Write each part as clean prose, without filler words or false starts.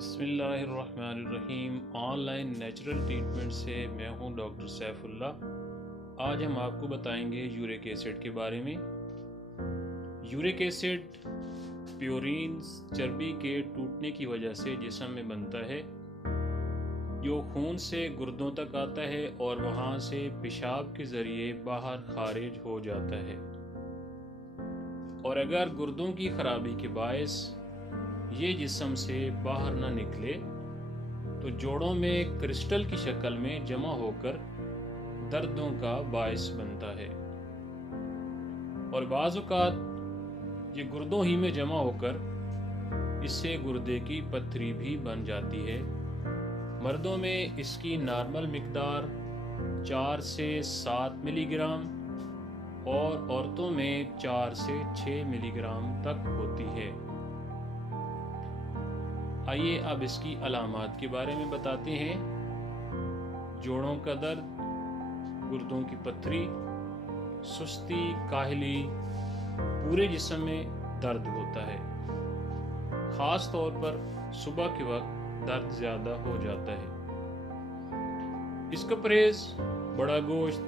बिस्मिल्लाहिर्रहमानिर्रहीम। Online natural treatment से मैं हूं डॉक्टर सैफुल्ला। आज हम आपको बताएंगे यूरिक एसिड के बारे में। यूरिक एसिड प्यूरिन चर्बी के टूटने की वजह से जिस्म में बनता है, जो खून से गुर्दों तक आता है और वहां से पेशाब के ज़रिए बाहर खारिज हो जाता है। और अगर गुर्दों की खराबी के बायस ये जिस्म से बाहर ना निकले तो जोड़ों में क्रिस्टल की शक्ल में जमा होकर दर्दों का बायस बनता है। और बाज़ औक़ात ये गुर्दों ही में जमा होकर इससे गुर्दे की पथरी भी बन जाती है। मर्दों में इसकी नॉर्मल मिकदार 4 से 7 मिलीग्राम और औरतों में 4 से 6 मिलीग्राम तक होती है। आइए अब इसकी अलामात के बारे में बताते हैं। जोड़ों का दर्द, गुर्दों की पथरी, सुस्ती, काहली, पूरे जिस्म में दर्द होता है। ख़ास तौर पर सुबह के वक्त दर्द ज़्यादा हो जाता है। इसका परहेज़ बड़ा गोश्त,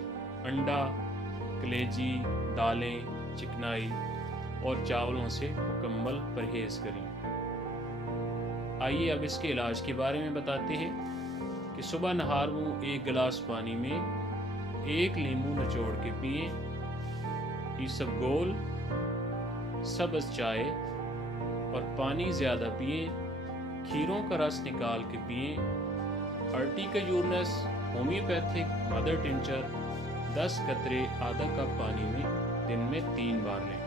अंडा, कलेजी, दालें, चिकनाई और चावलों से मुकम्मल परहेज़ करें। आइए अब इसके इलाज के बारे में बताते हैं कि सुबह नहार वो 1 गिलास पानी में 1 नींबू निचोड़ के पिए। इसबगोल, सब्ज़ चाय और पानी ज़्यादा पिए। खीरों का रस निकाल के पिए। आर्टिकायूरनस होम्योपैथिक मदर टिंचर 10 कतरे आधा कप पानी में दिन में 3 बार लें।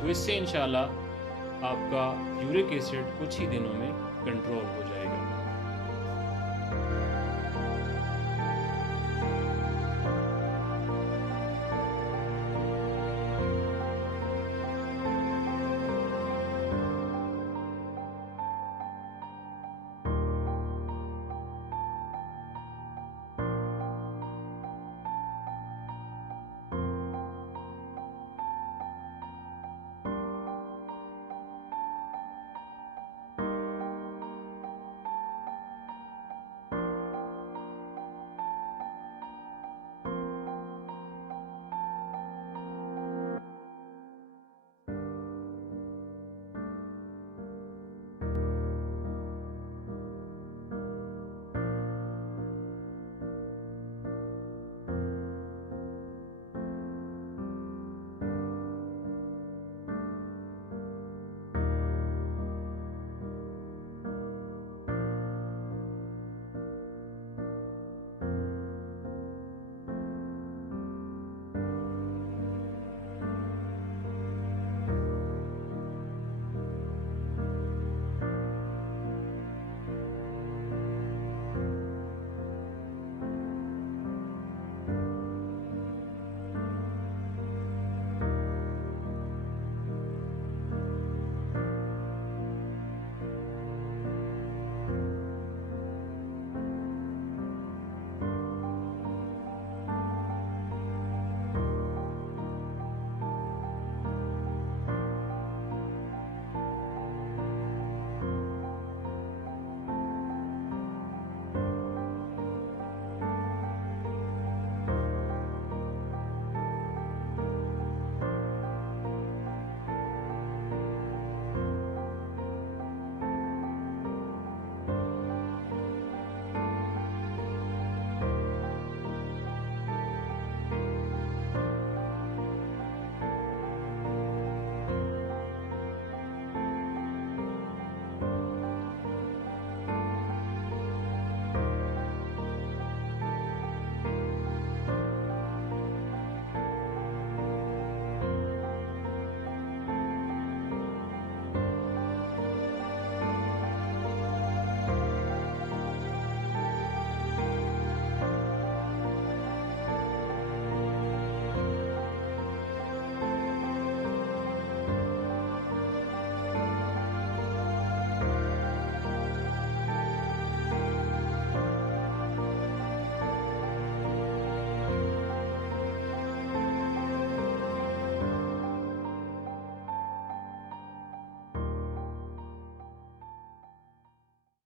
तो इससे इंशाल्लाह आपका यूरिक एसिड कुछ ही दिनों में कंट्रोल हो जाएगा।